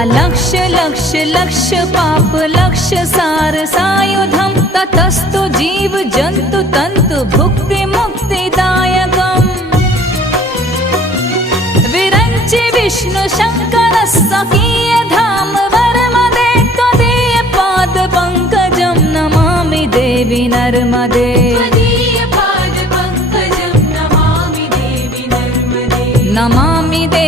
अलक्ष लक्ष लक्ष पाप लक्ष सार सायुधम ततस्तु जीव जंतु तंतु भुक्ति मुक्तिदायकम् विरंचि विष्णु शंकर सखीय धाम वर्मदे त्वदीय पाद पंकजं नमामि देवी नर्मदे नमामि देवी